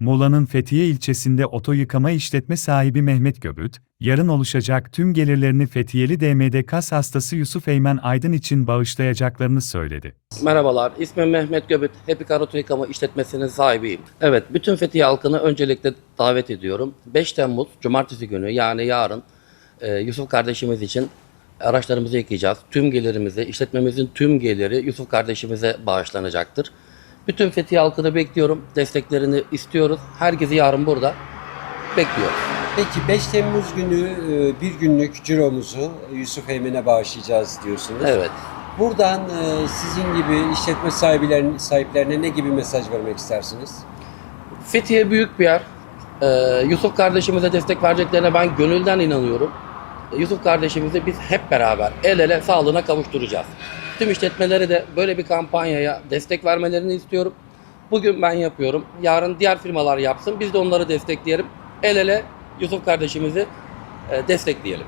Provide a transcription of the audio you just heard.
Muğla'nın Fethiye ilçesinde oto yıkama işletme sahibi Mehmet Göbüt, yarın oluşacak tüm gelirlerini Fethiyeli DMD kas hastası Yusuf Eymen Aydın için bağışlayacaklarını söyledi. Merhabalar, ismim Mehmet Göbüt. Happy Car Auto Yıkama işletmesinin sahibiyim. Evet, bütün Fethiye halkını öncelikle davet ediyorum. 5 Temmuz Cumartesi günü yani yarın e, Yusuf kardeşimiz için araçlarımızı yıkayacağız. Tüm gelirimizi, işletmemizin tüm geliri Yusuf kardeşimize bağışlanacaktır. Bütün Fethiye halkını bekliyorum. Desteklerini istiyoruz. Herkesi yarın burada bekliyoruz. Peki 5 Temmuz günü e, bir günlük ciromuzu Yusuf Eymen'e bağışlayacağız diyorsunuz. Evet. Buradan e, sizin gibi işletme sahiplerine, sahiplerine ne gibi mesaj vermek istersiniz? Fethiye büyük bir yer. Ee, Yusuf kardeşimize destek vereceklerine ben gönülden inanıyorum. Yusuf kardeşimizi biz hep beraber el ele sağlığına kavuşturacağız. Tüm işletmeleri de böyle bir kampanyaya destek vermelerini istiyorum. Bugün ben yapıyorum. Yarın diğer firmalar yapsın. Biz de onları destekleyelim. El ele Yusuf kardeşimizi e, destekleyelim.